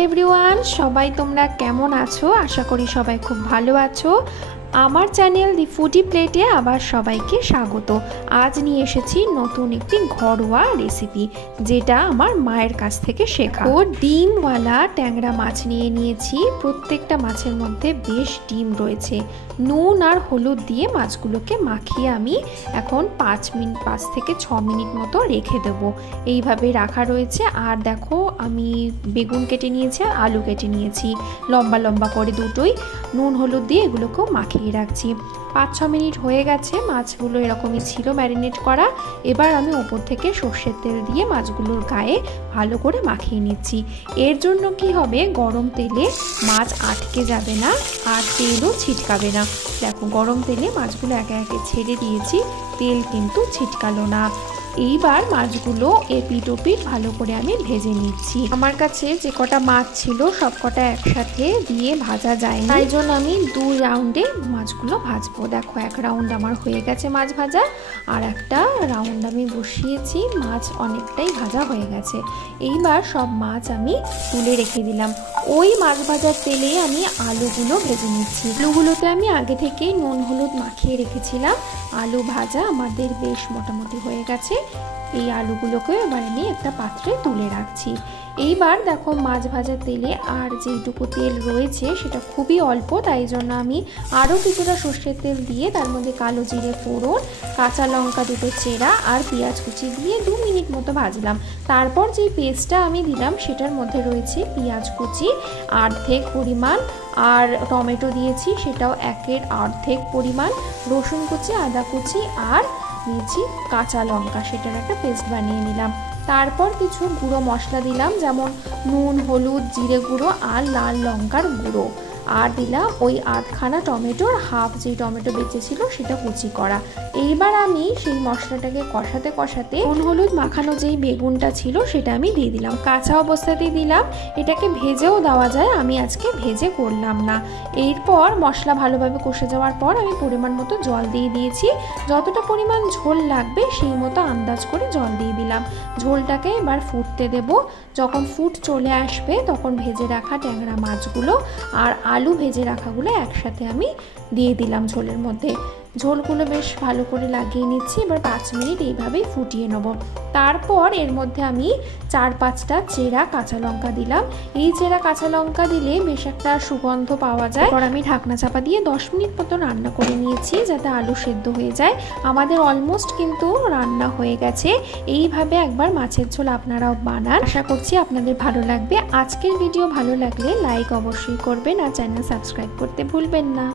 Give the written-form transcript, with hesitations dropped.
Everyone सबाई तोमरा केमन आछो आशा करी सबाई खूब भालो आछो। आमार चैनल दि फूडी प्लेटे आबार सबाइके स्वागत। आज निये एसेछि नतून एकटी घरोया रेसिपि जेटा आमार मायेर काछ थेके शेखा। ओ डिमवाला टैंगरा माछ निये नियेछि। प्रत्येकटा माछेर मध्य बेश डिम रयेछे। नुन और हलुद दिए माछगुलोके माखिए आमी एखन 5 থেকে 6 मिनट मतो रेखे देबो। এইভাবে রাখা রয়েছে। আর দেখো আমি বেগুন কেটে নিয়েছি আর আলু কেটে নিয়েছি লম্বা লম্বা করে দুটোই। নুন হলুদ দিয়ে এগুলোকেও মাখিয়ে রাখছি। 5-6 মিনিট হয়ে গেছে। মাছগুলো এরকমই ছিল ম্যারিনেট করা। এবার আমি উপর থেকে সরষের তেল দিয়ে মাছগুলোর গায়ে ভালো করে মাখিয়ে নিচ্ছি। এর জন্য কি হবে, গরম তেলে মাছ আটকে যাবে না আর তেলও ছিটকাবে না। দেখো গরম তেলে মাছগুলো একে একে ছেড়ে দিয়েছি, তেল কিন্তু ছিটকালো না। এইবার মাছগুলো এপিট ওপিট ভালো করে আমি ভেজে নিচ্ছি। আমার কাছে যে কটা মাছ ছিল সব কটা একসাথে দিয়ে ভাজা যায় না, তাই জন্য আমি 2 রাউন্ডে মাছগুলো ভাজবো। দেখো এক রাউন্ড আমার হয়ে গেছে মাছ ভাজা, আর একটা রাউন্ড আমি বসিয়েছি। মাছ অনেকটাই ভাজা হয়ে গেছে। এইবার সব মাছ আমি তুলে রেখে দিলাম। ওই মাছ ভাজার তেলেই আমি আলুগুলো ভেজে নিচ্ছি। আলুগুলোতে আমি আগে থেকেই নুন হলুদ মাখিয়ে রেখেছিলাম। আলু ভাজা আমাদের বেশ মোটামুটি হয়ে গেছে। এই আলুগুলোকে এবার আমি একটা পাত্রে তুলে রাখছি। এইবার দেখো মাছ ভাজার তেলে আর যেটুকু তেল রয়েছে সেটা খুবই অল্প, তাই জন্য আমি আরও কিছুটা সর্ষের তেল দিয়ে তার মধ্যে কালো জিরে ফোড়ন, কাঁচা লঙ্কা দুটো চেরা আর পেঁয়াজ কুচি দিয়ে 2 মিনিট মতো ভাজলাম। তারপর যে পেস্টটা আমি দিলাম সেটার মধ্যে রয়েছে পেঁয়াজ কুচি অর্ধেক পরিমাণ, আর টমেটো দিয়েছি সেটাও 1/2 পরিমাণ, রসুন কুচি, আদা কুচি আর নিয়েছি কাঁচা লঙ্কা, সেটার একটা পেস্ট বানিয়ে নিলাম। তারপর কিছু গুঁড়ো মশলা দিলাম, যেমন নুন হলুদ জিরে গুঁড়ো আর লাল লঙ্কার গুঁড়ো, আর দিলাম ওই আধখানা টমেটোর হাফ, যে টমেটো বেঁচেছিল সেটা কুচি করা। এইবার আমি সেই মশলাটাকে কষাতে কষাতে নুন হলুদ মাখানো যেই বেগুনটা ছিল সেটা আমি দিয়ে দিলাম। কাঁচা অবস্থাতেই দিলাম, এটাকে ভেজেও দেওয়া যায়, আমি আজকে ভেজে করলাম না। এরপর মশলা ভালোভাবে কষে যাওয়ার পর আমি পরিমাণ মতো জল দিয়ে দিয়েছি। যতটা পরিমাণ ঝোল লাগবে সেই মতো আন্দাজ করে জল দিয়ে দিলাম। ঝোলটাকে এবার ফুটতে দেব। যখন ফুট চলে আসবে তখন ভেজে রাখা ট্যাংরা মাছগুলো আর আলু ভেজে রাখাগুলো একসাথে আমি দিয়ে দিলাম ঝোলের মধ্যে। ঝোলগুলো বেশ ভালো করে লাগিয়ে নিচ্ছি। এবার 5 মিনিট এইভাবেই ফুটিয়ে নেব। তারপর এর মধ্যে আমি 4-5টা চেরা কাঁচা লঙ্কা দিলাম। এই চেরা কাঁচা লঙ্কা দিলে বেশ একটা সুগন্ধ পাওয়া যায়। এবার আমি ঢাকনা চাপা দিয়ে 10 মিনিট মতো রান্না করে নিয়েছি যাতে আলু সেদ্ধ হয়ে যায়। আমাদের অলমোস্ট কিন্তু রান্না হয়ে গেছে। এইভাবে একবার মাছের ঝোল আপনারাও বানান, আশা করছি আপনাদের ভালো লাগবে। আজকের ভিডিও ভালো লাগলে লাইক অবশ্যই করবেন আর চ্যানেল সাবস্ক্রাইব করতে ভুলবেন না।